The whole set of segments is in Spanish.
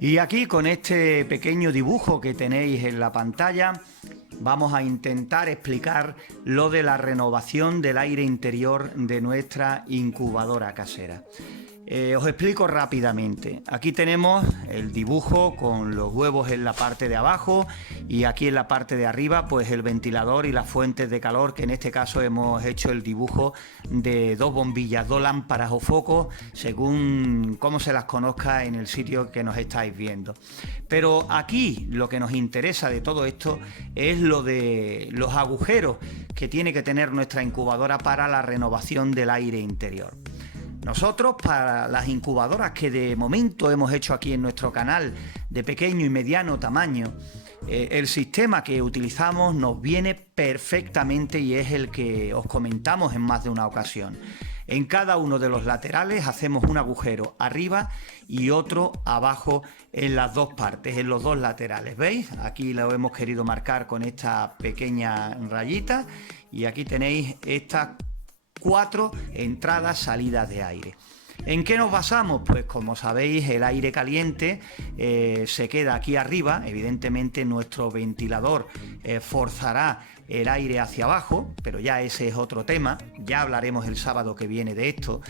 Y aquí con este pequeño dibujo que tenéis en la pantalla vamos a intentar explicar lo de la renovación del aire interior de nuestra incubadora casera. Os explico rápidamente. Aquí tenemos el dibujo con los huevos en la parte de abajo y aquí en la parte de arriba pues el ventilador y las fuentes de calor, que en este caso hemos hecho el dibujo de dos bombillas, dos lámparas o focos, según cómo se las conozca en el sitio que nos estáis viendo. Pero aquí lo que nos interesa de todo esto es lo de los agujeros que tiene que tener nuestra incubadora para la renovación del aire interior. Nosotros, para las incubadoras que de momento hemos hecho aquí en nuestro canal de pequeño y mediano tamaño, el sistema que utilizamos nos viene perfectamente y es el que os comentamos en más de una ocasión. En cada uno de los laterales hacemos un agujero arriba y otro abajo en las dos partes, en los dos laterales. ¿Veis? Aquí lo hemos querido marcar con esta pequeña rayita y aquí tenéis estas 4 entradas, salidas de aire. ¿En qué nos basamos? Pues como sabéis, el aire caliente se queda aquí arriba. Evidentemente nuestro ventilador forzará el aire hacia abajo, pero ya ese es otro tema, ya hablaremos el sábado que viene de esto.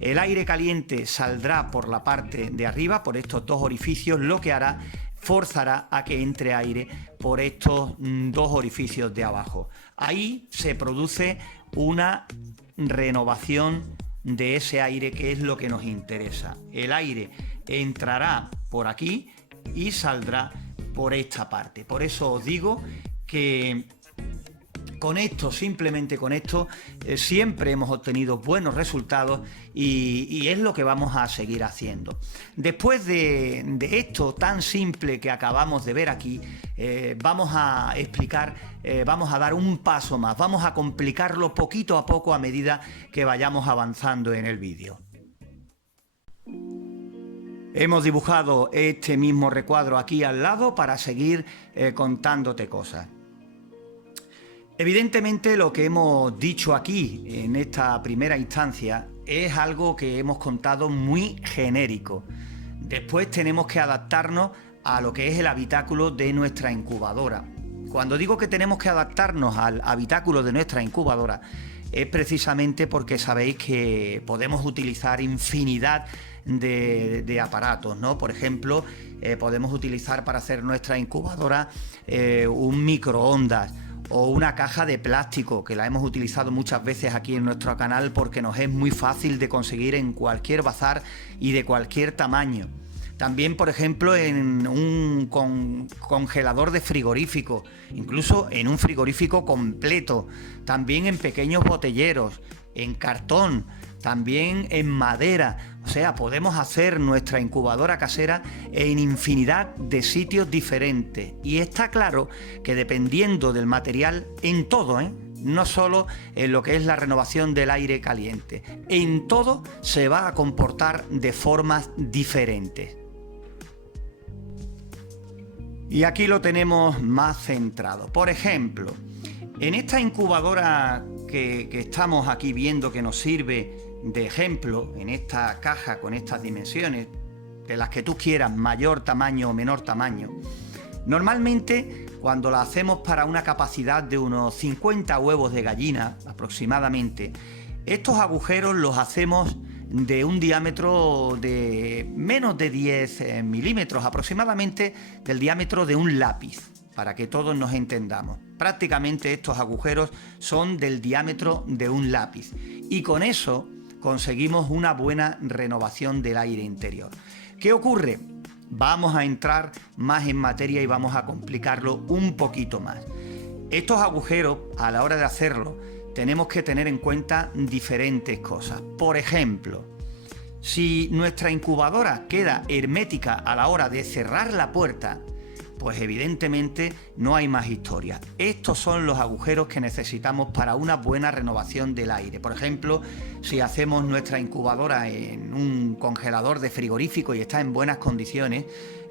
El aire caliente saldrá por la parte de arriba, por estos dos orificios, lo que hará forzará a que entre aire por estos dos orificios de abajo. Ahí se produce una renovación de ese aire, que es lo que nos interesa. El aire entrará por aquí y saldrá por esta parte. Por eso os digo que con esto, simplemente con esto, siempre hemos obtenido buenos resultados y es lo que vamos a seguir haciendo. Después de esto tan simple que acabamos de ver aquí, vamos a explicar, vamos a dar un paso más, vamos a complicarlo poquito a poco a medida que vayamos avanzando en el vídeo. Hemos dibujado este mismo recuadro aquí al lado para seguir contándote cosas. Evidentemente lo que hemos dicho aquí en esta primera instancia es algo que hemos contado muy genérico. Después tenemos que adaptarnos a lo que es el habitáculo de nuestra incubadora. Cuando digo que tenemos que adaptarnos al habitáculo de nuestra incubadora es precisamente porque sabéis que podemos utilizar infinidad de aparatos, ¿no? Por ejemplo, podemos utilizar para hacer nuestra incubadora un microondas, o una caja de plástico, que la hemos utilizado muchas veces aquí en nuestro canal porque nos es muy fácil de conseguir en cualquier bazar y de cualquier tamaño. También, por ejemplo, en un congelador de frigorífico, incluso en un frigorífico completo, también en pequeños botelleros, en cartón, también en madera. O sea, podemos hacer nuestra incubadora casera en infinidad de sitios diferentes. Y está claro que dependiendo del material, en todo, no solo en lo que es la renovación del aire caliente, en todo se va a comportar de formas diferentes. Y aquí lo tenemos más centrado. Por ejemplo, en esta incubadora que estamos aquí viendo, que nos sirve de ejemplo, en esta caja con estas dimensiones, de las que tú quieras, mayor tamaño o menor tamaño, normalmente cuando la hacemos para una capacidad de unos 50 huevos de gallina aproximadamente, estos agujeros los hacemos de un diámetro de menos de 10 milímetros, aproximadamente del diámetro de un lápiz, para que todos nos entendamos. Prácticamente estos agujeros son del diámetro de un lápiz y con eso conseguimos una buena renovación del aire interior. ¿Qué ocurre? Vamos a entrar más en materia y vamos a complicarlo un poquito más. Estos agujeros, a la hora de hacerlo, tenemos que tener en cuenta diferentes cosas. Por ejemplo, si nuestra incubadora queda hermética a la hora de cerrar la puerta, pues evidentemente no hay más historia. Estos son los agujeros que necesitamos para una buena renovación del aire. Por ejemplo, si hacemos nuestra incubadora en un congelador de frigorífico y está en buenas condiciones,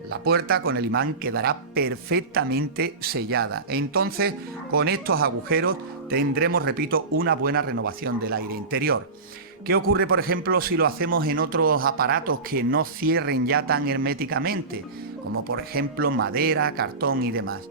la puerta con el imán quedará perfectamente sellada. Entonces, con estos agujeros tendremos, repito, una buena renovación del aire interior. ¿Qué ocurre, por ejemplo, si lo hacemos en otros aparatos que no cierren ya tan herméticamente, como por ejemplo madera, cartón y demás?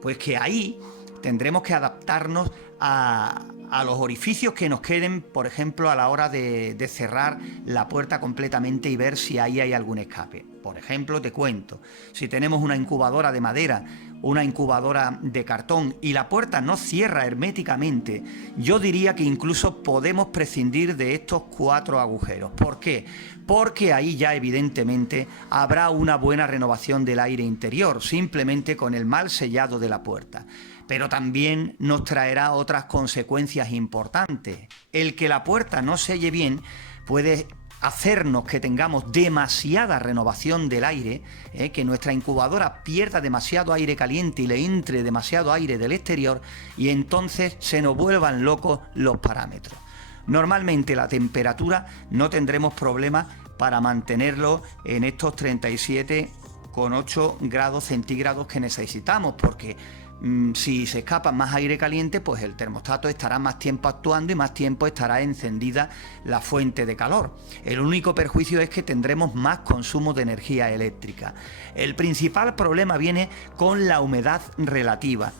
Pues que ahí tendremos que adaptarnos a los orificios que nos queden, por ejemplo, a la hora de cerrar la puerta completamente y ver si ahí hay algún escape. Por ejemplo, te cuento, si tenemos una incubadora de madera, una incubadora de cartón y la puerta no cierra herméticamente, yo diría que incluso podemos prescindir de estos 4 agujeros. ¿Por qué? Porque ahí ya evidentemente habrá una buena renovación del aire interior, simplemente con el mal sellado de la puerta. Pero también nos traerá otras consecuencias importantes. El que la puerta no selle bien puede hacernos que tengamos demasiada renovación del aire, que nuestra incubadora pierda demasiado aire caliente y le entre demasiado aire del exterior, y entonces se nos vuelvan locos los parámetros. Normalmente la temperatura no tendremos problemas para mantenerlo en estos 37,8 grados centígrados que necesitamos, porque si se escapa más aire caliente, pues el termostato estará más tiempo actuando y más tiempo estará encendida la fuente de calor. El único perjuicio es que tendremos más consumo de energía eléctrica. El principal problema viene con la humedad relativa,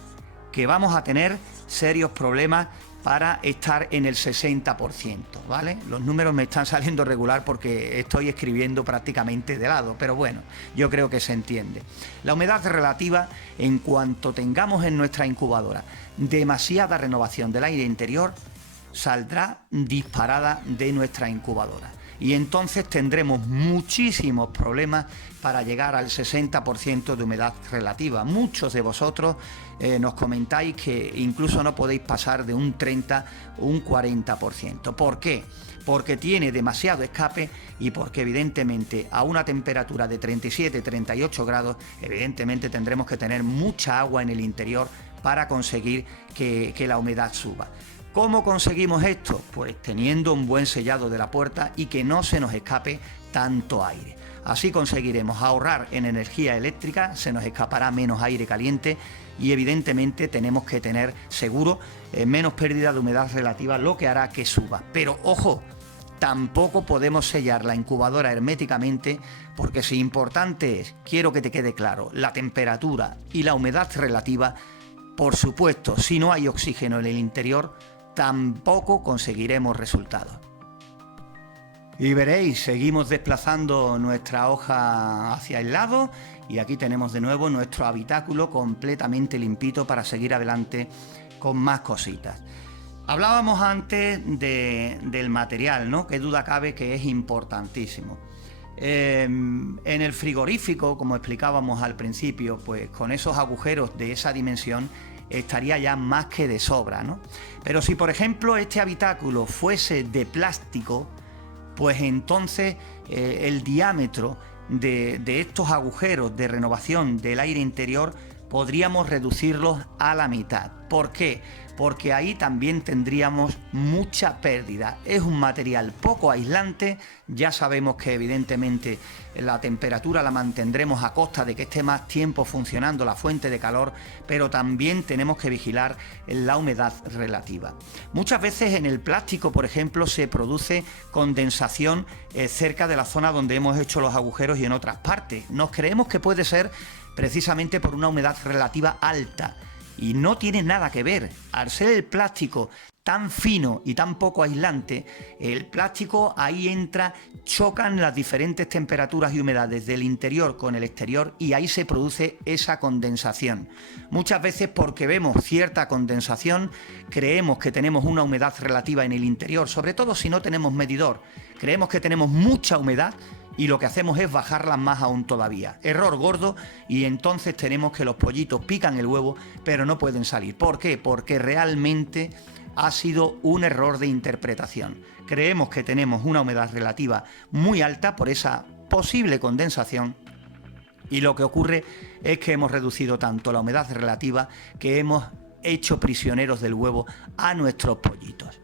que vamos a tener serios problemas para estar en el 60%, ¿vale? Los números me están saliendo regular porque estoy escribiendo prácticamente de lado, pero bueno, yo creo que se entiende. La humedad relativa, en cuanto tengamos en nuestra incubadora demasiada renovación del aire interior, saldrá disparada de nuestra incubadora. Y entonces tendremos muchísimos problemas para llegar al 60% de humedad relativa. Muchos de vosotros nos comentáis que incluso no podéis pasar de un 30 o un 40%. ¿Por qué? Porque tiene demasiado escape y porque evidentemente a una temperatura de 37-38 grados, evidentemente tendremos que tener mucha agua en el interior para conseguir que la humedad suba. ¿Cómo conseguimos esto? Pues teniendo un buen sellado de la puerta y que no se nos escape tanto aire. Así conseguiremos ahorrar en energía eléctrica, se nos escapará menos aire caliente y evidentemente tenemos que tener seguro menos pérdida de humedad relativa, lo que hará que suba. Pero ojo, tampoco podemos sellar la incubadora herméticamente, porque si importante es, quiero que te quede claro, la temperatura y la humedad relativa, por supuesto, si no hay oxígeno en el interior, tampoco conseguiremos resultados. Y veréis, seguimos desplazando nuestra hoja hacia el lado y aquí tenemos de nuevo nuestro habitáculo completamente limpito para seguir adelante con más cositas. Hablábamos antes del material, ¿no? Qué duda cabe que es importantísimo. En el frigorífico, como explicábamos al principio, pues con esos agujeros de esa dimensión estaría ya más que de sobra, ¿no? Pero si por ejemplo este habitáculo fuese de plástico, pues entonces el diámetro de estos agujeros de renovación del aire interior podríamos reducirlos a la mitad. ¿Por qué? Porque ahí también tendríamos mucha pérdida. Es un material poco aislante, ya sabemos que evidentemente la temperatura la mantendremos a costa de que esté más tiempo funcionando la fuente de calor, pero también tenemos que vigilar la humedad relativa. Muchas veces en el plástico, por ejemplo, se produce condensación cerca de la zona donde hemos hecho los agujeros y en otras partes. Nos creemos que puede ser precisamente por una humedad relativa alta. Y no tiene nada que ver. Al ser el plástico tan fino y tan poco aislante, el plástico ahí entra, chocan las diferentes temperaturas y humedades del interior con el exterior y ahí se produce esa condensación. Muchas veces porque vemos cierta condensación, creemos que tenemos una humedad relativa en el interior, sobre todo si no tenemos medidor. Creemos que tenemos mucha humedad y lo que hacemos es bajarlas más aún todavía. Error gordo, y entonces tenemos que los pollitos pican el huevo, pero no pueden salir. ¿Por qué? Porque realmente ha sido un error de interpretación. Creemos que tenemos una humedad relativa muy alta por esa posible condensación, y lo que ocurre es que hemos reducido tanto la humedad relativa que hemos hecho prisioneros del huevo a nuestros pollitos.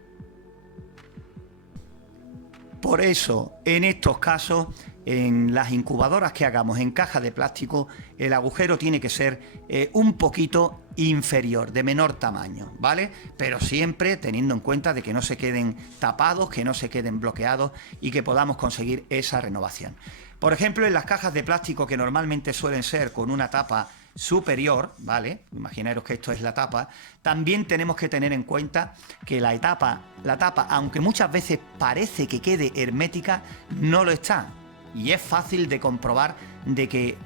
Por eso, en estos casos, en las incubadoras que hagamos en caja de plástico, el agujero tiene que ser un poquito inferior, de menor tamaño, ¿vale? Pero siempre teniendo en cuenta de que no se queden tapados, que no se queden bloqueados y que podamos conseguir esa renovación. Por ejemplo, en las cajas de plástico que normalmente suelen ser con una tapa superior, ¿vale? Imaginaros que esto es la tapa. También tenemos que tener en cuenta que la tapa, aunque muchas veces parece que quede hermética, no lo está. Y es fácil de comprobar de que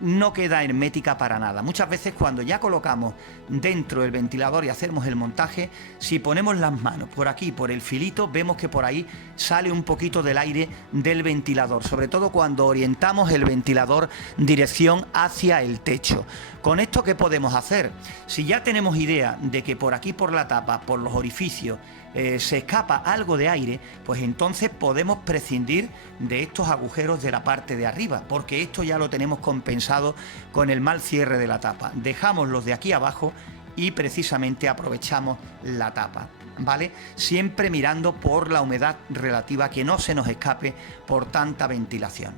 no queda hermética para nada. Muchas veces cuando ya colocamos dentro el ventilador y hacemos el montaje, si ponemos las manos por aquí, por el filito, vemos que por ahí sale un poquito del aire del ventilador, sobre todo cuando orientamos el ventilador dirección hacia el techo. Con esto, ¿qué podemos hacer? Si ya tenemos idea de que por aquí, por la tapa, por los orificios, se escapa algo de aire, pues entonces podemos prescindir de estos agujeros de la parte de arriba, porque esto ya lo tenemos compensado con el mal cierre de la tapa. Dejamos los de aquí abajo y precisamente aprovechamos la tapa, ¿vale? Siempre mirando por la humedad relativa, que no se nos escape por tanta ventilación.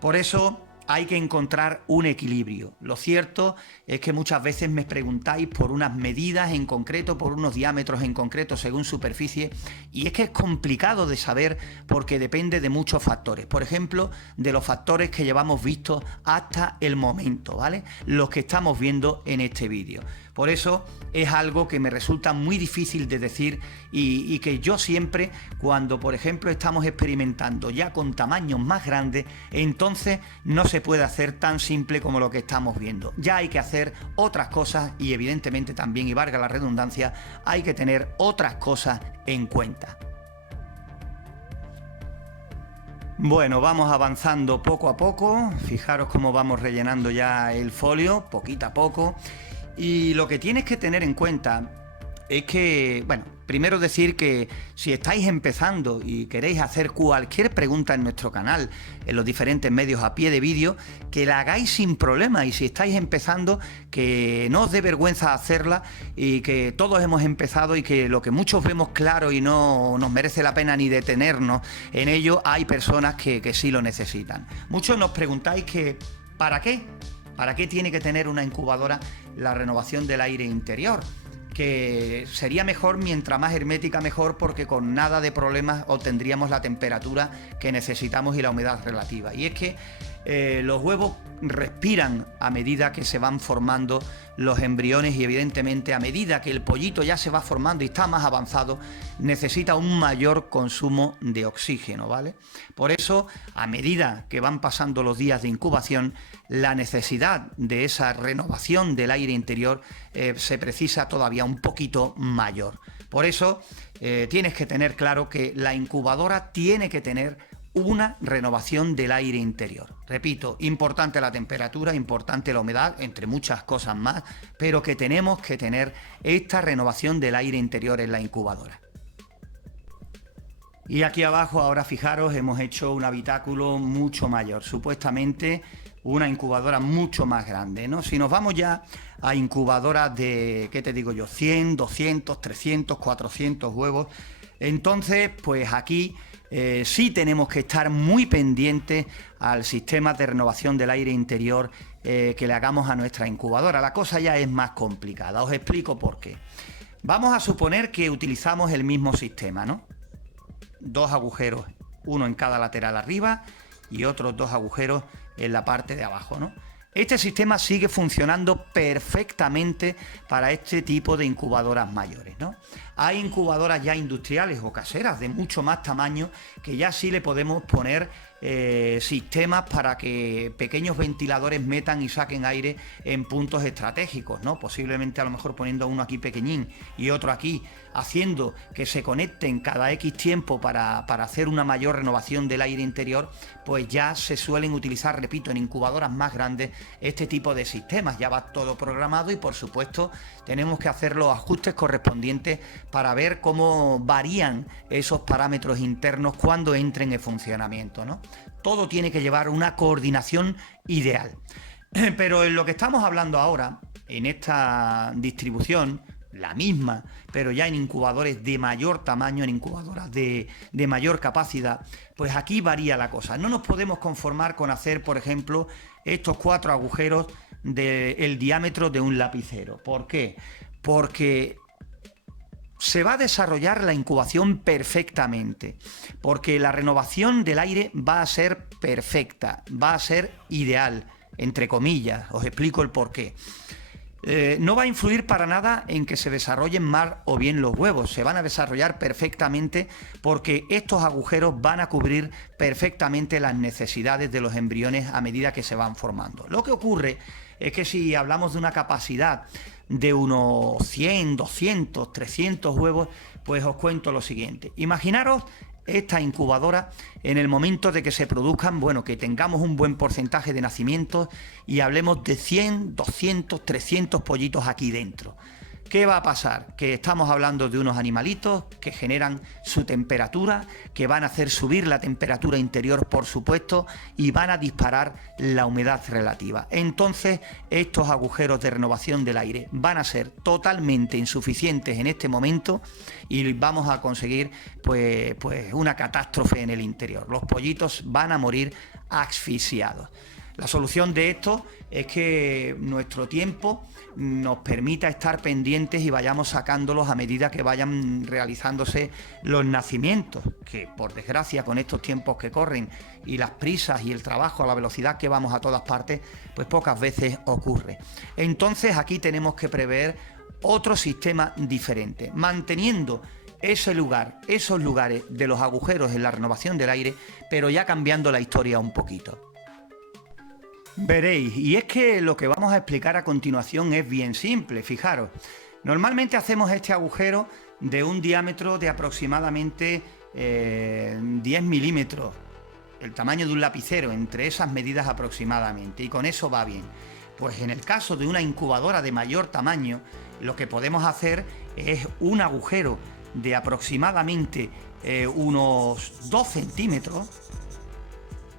Por eso hay que encontrar un equilibrio. Lo cierto es que muchas veces me preguntáis por unas medidas en concreto, por unos diámetros en concreto según superficie, y es que es complicado de saber porque depende de muchos factores. Por ejemplo, de los factores que llevamos vistos hasta el momento, ¿vale? Los que estamos viendo en este vídeo. Por eso es algo que me resulta muy difícil de decir y que yo siempre, cuando por ejemplo estamos experimentando ya con tamaños más grandes, entonces no se puede hacer tan simple como lo que estamos viendo. Ya hay que hacer otras cosas y evidentemente también, y valga la redundancia, hay que tener otras cosas en cuenta. Bueno, vamos avanzando poco a poco. Fijaros cómo vamos rellenando ya el folio, poquito a poco. Y lo que tienes que tener en cuenta es que, bueno, primero decir que si estáis empezando y queréis hacer cualquier pregunta en nuestro canal, en los diferentes medios a pie de vídeo, que la hagáis sin problema. Y si estáis empezando, que no os dé vergüenza hacerla y que todos hemos empezado y que lo que muchos vemos claro y no nos merece la pena ni detenernos en ello, hay personas que sí lo necesitan. Muchos nos preguntáis que ¿para qué? ¿Para qué tiene que tener una incubadora la renovación del aire interior? Que sería mejor, mientras más hermética mejor, porque con nada de problemas obtendríamos la temperatura que necesitamos y la humedad relativa. Y es que los huevos respiran a medida que se van formando los embriones y evidentemente a medida que el pollito ya se va formando y está más avanzado, necesita un mayor consumo de oxígeno, ¿vale? Por eso, a medida que van pasando los días de incubación, la necesidad de esa renovación del aire interior se precisa todavía un poquito mayor. Por eso, tienes que tener claro que la incubadora tiene que tener una renovación del aire interior. Repito, importante la temperatura, importante la humedad, entre muchas cosas más, pero que tenemos que tener esta renovación del aire interior en la incubadora. Y aquí abajo, ahora fijaros, hemos hecho un habitáculo mucho mayor, supuestamente una incubadora mucho más grande, ¿no? Si nos vamos ya a incubadoras de, ¿qué te digo yo? 100, 200, 300, 400 huevos, entonces, pues aquí sí tenemos que estar muy pendientes al sistema de renovación del aire interior que le hagamos a nuestra incubadora. La cosa ya es más complicada, os explico por qué. Vamos a suponer que utilizamos el mismo sistema, ¿no? Dos agujeros, uno en cada lateral arriba y otros dos agujeros en la parte de abajo, ¿no? Este sistema sigue funcionando perfectamente para este tipo de incubadoras mayores, ¿no? Hay incubadoras ya industriales o caseras de mucho más tamaño que ya sí le podemos poner sistemas para que pequeños ventiladores metan y saquen aire en puntos estratégicos, ¿no? Posiblemente a lo mejor poniendo uno aquí pequeñín y otro aquí, haciendo que se conecten cada X tiempo para hacer una mayor renovación del aire interior, pues ya se suelen utilizar, repito, en incubadoras más grandes este tipo de sistemas. Ya va todo programado y por supuesto tenemos que hacer los ajustes correspondientes para ver cómo varían esos parámetros internos cuando entren en funcionamiento, ¿no? Todo tiene que llevar una coordinación ideal. Pero en lo que estamos hablando ahora, en esta distribución, la misma, pero ya en incubadores de mayor tamaño, en incubadoras de mayor capacidad, pues aquí varía la cosa. No nos podemos conformar con hacer, por ejemplo, estos 4 agujeros del diámetro de un lapicero. ¿Por qué? Porque se va a desarrollar la incubación perfectamente, porque la renovación del aire va a ser perfecta, va a ser ideal, entre comillas. Os explico el porqué. No va a influir para nada en que se desarrollen mal o bien los huevos, se van a desarrollar perfectamente porque estos agujeros van a cubrir perfectamente las necesidades de los embriones a medida que se van formando. Lo que ocurre es que si hablamos de una capacidad de unos 100, 200, 300 huevos, pues os cuento lo siguiente. Imaginaros esta incubadora en el momento de que se produzcan, bueno, que tengamos un buen porcentaje de nacimientos y hablemos de 100, 200, 300 pollitos aquí dentro. ¿Qué va a pasar? Que estamos hablando de unos animalitos que generan su temperatura, que van a hacer subir la temperatura interior, por supuesto, y van a disparar la humedad relativa. Entonces, estos agujeros de renovación del aire van a ser totalmente insuficientes en este momento y vamos a conseguir pues una catástrofe en el interior. Los pollitos van a morir asfixiados. La solución de esto es que nuestro tiempo nos permita estar pendientes y vayamos sacándolos a medida que vayan realizándose los nacimientos, que por desgracia con estos tiempos que corren y las prisas y el trabajo a la velocidad que vamos a todas partes, pues pocas veces ocurre. Entonces aquí tenemos que prever otro sistema diferente, manteniendo ese lugar, esos lugares de los agujeros en la renovación del aire, pero ya cambiando la historia un poquito. Veréis, y es que lo que vamos a explicar a continuación es bien simple, fijaros. Normalmente hacemos este agujero de un diámetro de aproximadamente 10 milímetros, el tamaño de un lapicero, entre esas medidas aproximadamente, y con eso va bien. Pues en el caso de una incubadora de mayor tamaño, lo que podemos hacer es un agujero de aproximadamente unos 2 centímetros,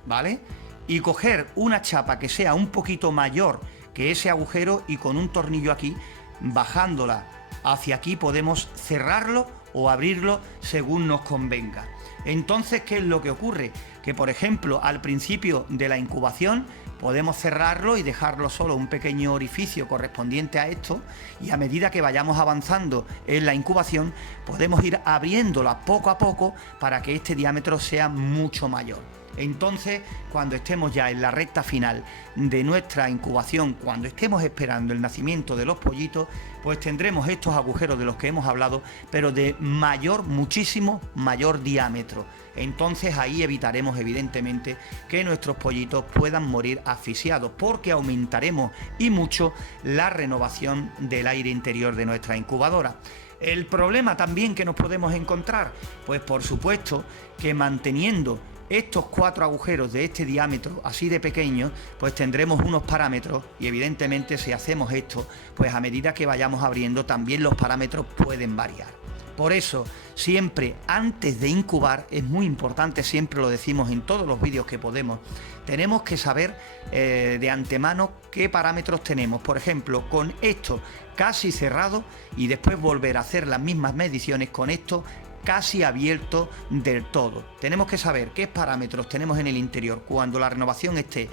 ¿vale? Y coger una chapa que sea un poquito mayor que ese agujero y con un tornillo aquí, bajándola hacia aquí, podemos cerrarlo o abrirlo según nos convenga. Entonces, ¿qué es lo que ocurre? Que, por ejemplo, al principio de la incubación podemos cerrarlo y dejarlo solo un pequeño orificio correspondiente a esto, y a medida que vayamos avanzando en la incubación podemos ir abriéndola poco a poco para que este diámetro sea mucho mayor. Entonces, cuando estemos ya en la recta final de nuestra incubación, cuando estemos esperando el nacimiento de los pollitos, pues tendremos estos agujeros de los que hemos hablado, pero de mayor, muchísimo mayor diámetro. Entonces ahí evitaremos evidentemente que nuestros pollitos puedan morir asfixiados, porque aumentaremos y mucho la renovación del aire interior de nuestra incubadora. El problema también que nos podemos encontrar, pues por supuesto que manteniendo estos 4 agujeros de este diámetro así de pequeños, pues tendremos unos parámetros, y evidentemente si hacemos esto, pues a medida que vayamos abriendo también los parámetros pueden variar. Por eso, siempre antes de incubar, es muy importante, siempre lo decimos en todos los vídeos que podemos, tenemos que saber de antemano qué parámetros tenemos. Por ejemplo, con esto casi cerrado, y después volver a hacer las mismas mediciones con esto casi abierto del todo. Tenemos que saber qué parámetros tenemos en el interior cuando la renovación esté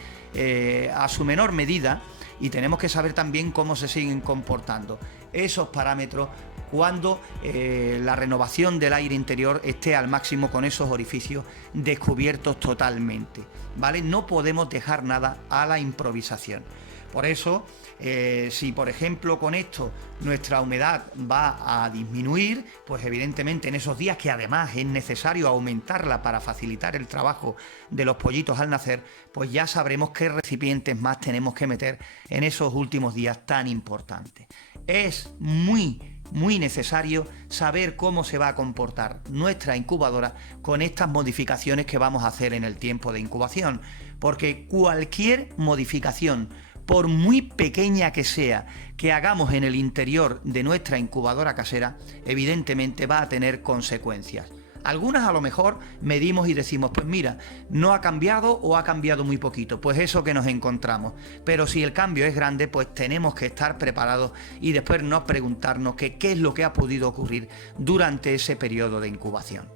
a su menor medida, y tenemos que saber también cómo se siguen comportando esos parámetros cuando la renovación del aire interior esté al máximo, con esos orificios descubiertos totalmente, ¿vale? No podemos dejar nada a la improvisación. Por eso, si por ejemplo con esto nuestra humedad va a disminuir, pues evidentemente en esos días, que además es necesario aumentarla para facilitar el trabajo de los pollitos al nacer, pues ya sabremos qué recipientes más tenemos que meter en esos últimos días tan importantes. Es muy necesario saber cómo se va a comportar nuestra incubadora con estas modificaciones que vamos a hacer en el tiempo de incubación, porque cualquier modificación, por muy pequeña que sea, que hagamos en el interior de nuestra incubadora casera, evidentemente va a tener consecuencias. Algunas a lo mejor medimos y decimos, pues mira, no ha cambiado o ha cambiado muy poquito, pues eso que nos encontramos. Pero si el cambio es grande, pues tenemos que estar preparados y después nos preguntarnos qué es lo que ha podido ocurrir durante ese periodo de incubación.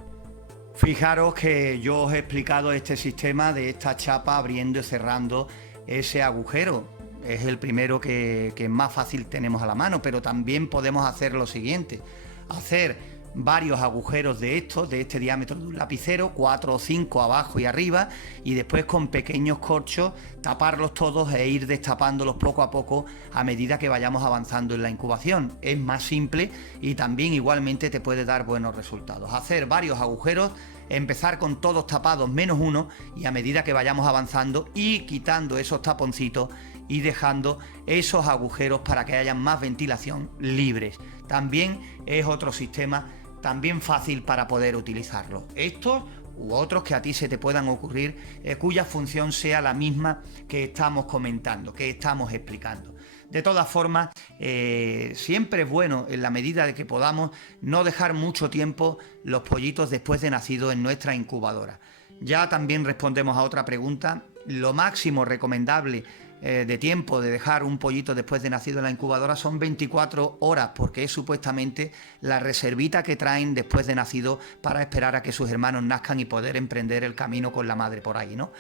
Fijaros que yo os he explicado este sistema de esta chapa abriendo y cerrando ese agujero. Es el primero que más fácil tenemos a la mano, pero también podemos hacer lo siguiente: hacer varios agujeros de estos, de este diámetro de un lapicero, 4 o 5 abajo y arriba, y después con pequeños corchos taparlos todos e ir destapándolos poco a poco a medida que vayamos avanzando en la incubación. Es más simple y también igualmente te puede dar buenos resultados. Hacer varios agujeros, empezar con todos tapados menos uno, y a medida que vayamos avanzando y quitando esos taponcitos y dejando esos agujeros para que haya más ventilación libres. También es otro sistema también fácil para poder utilizarlo. Estos u otros que a ti se te puedan ocurrir, cuya función sea la misma que estamos comentando, que estamos explicando. De todas formas, siempre es bueno, en la medida de que podamos, no dejar mucho tiempo los pollitos después de nacido en nuestra incubadora. Ya también respondemos a otra pregunta. Lo máximo recomendable de tiempo de dejar un pollito después de nacido en la incubadora son 24 horas, porque es supuestamente la reservita que traen después de nacido para esperar a que sus hermanos nazcan y poder emprender el camino con la madre por ahí, ¿no?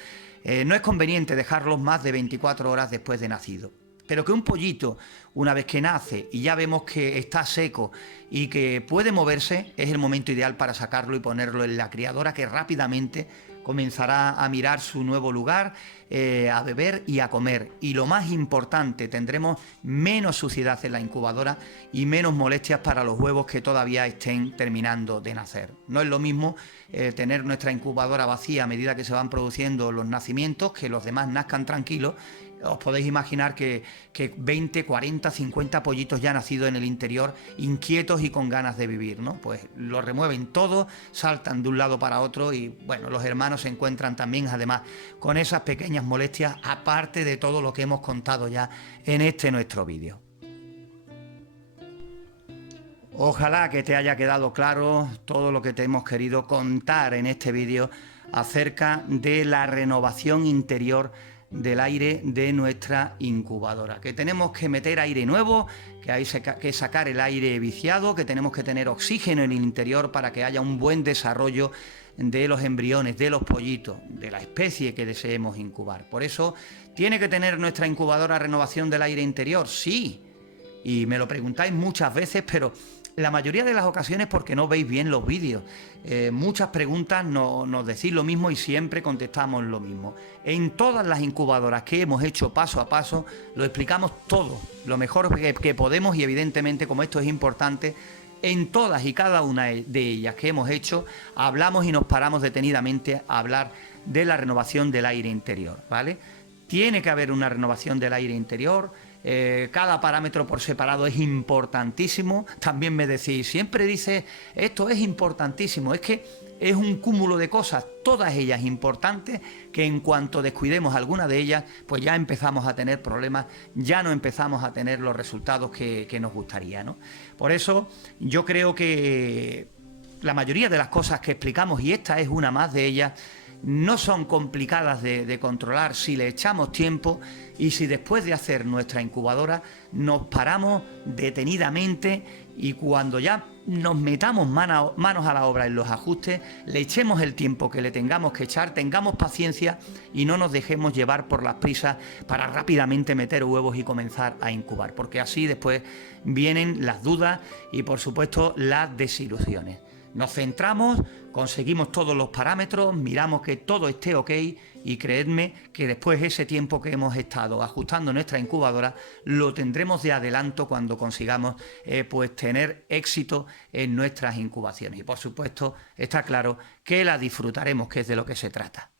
No es conveniente dejarlos más de 24 horas después de nacido. Pero que un pollito, una vez que nace y ya vemos que está seco y que puede moverse, es el momento ideal para sacarlo y ponerlo en la criadora, que rápidamente comenzará a mirar su nuevo lugar, a beber y a comer. Y lo más importante, tendremos menos suciedad en la incubadora y menos molestias para los huevos que todavía estén terminando de nacer. No es lo mismo tener nuestra incubadora vacía a medida que se van produciendo los nacimientos, que los demás nazcan tranquilos. Os podéis imaginar que 20, 40, 50 pollitos ya nacidos en el interior, inquietos y con ganas de vivir, ¿no? Pues lo remueven todo, saltan de un lado para otro y, bueno, los hermanos se encuentran también, además, con esas pequeñas molestias, aparte de todo lo que hemos contado ya en este nuestro vídeo. Ojalá que te haya quedado claro todo lo que te hemos querido contar en este vídeo acerca de la renovación interior del aire de nuestra incubadora, que tenemos que meter aire nuevo, que hay que sacar el aire viciado, que tenemos que tener oxígeno en el interior para que haya un buen desarrollo de los embriones, de los pollitos, de la especie que deseemos incubar. Por eso, ¿tiene que tener nuestra incubadora renovación del aire interior? Sí, y me lo preguntáis muchas veces, pero la mayoría de las ocasiones porque no veis bien los vídeos. Muchas preguntas nos decís lo mismo y siempre contestamos lo mismo. En todas las incubadoras que hemos hecho paso a paso, lo explicamos todo, lo mejor que podemos, y evidentemente, como esto es importante, en todas y cada una de ellas que hemos hecho, hablamos y nos paramos detenidamente a hablar de la renovación del aire interior, ¿vale? Tiene que haber una renovación del aire interior. Cada parámetro por separado es importantísimo. También me decís, siempre dices, esto es importantísimo. Es que es un cúmulo de cosas, todas ellas importantes, que en cuanto descuidemos alguna de ellas, pues ya empezamos a tener problemas, ya no empezamos a tener los resultados que nos gustaría, ¿no? Por eso yo creo que la mayoría de las cosas que explicamos, y esta es una más de ellas, no son complicadas de controlar si le echamos tiempo y si después de hacer nuestra incubadora nos paramos detenidamente y cuando ya nos metamos manos a la obra en los ajustes, le echemos el tiempo que le tengamos que echar, tengamos paciencia y no nos dejemos llevar por las prisas para rápidamente meter huevos y comenzar a incubar, porque así después vienen las dudas y, por supuesto, las desilusiones. Nos centramos, conseguimos todos los parámetros, miramos que todo esté ok y creedme que después ese tiempo que hemos estado ajustando nuestra incubadora lo tendremos de adelanto cuando consigamos pues tener éxito en nuestras incubaciones. Y por supuesto está claro que la disfrutaremos, que es de lo que se trata.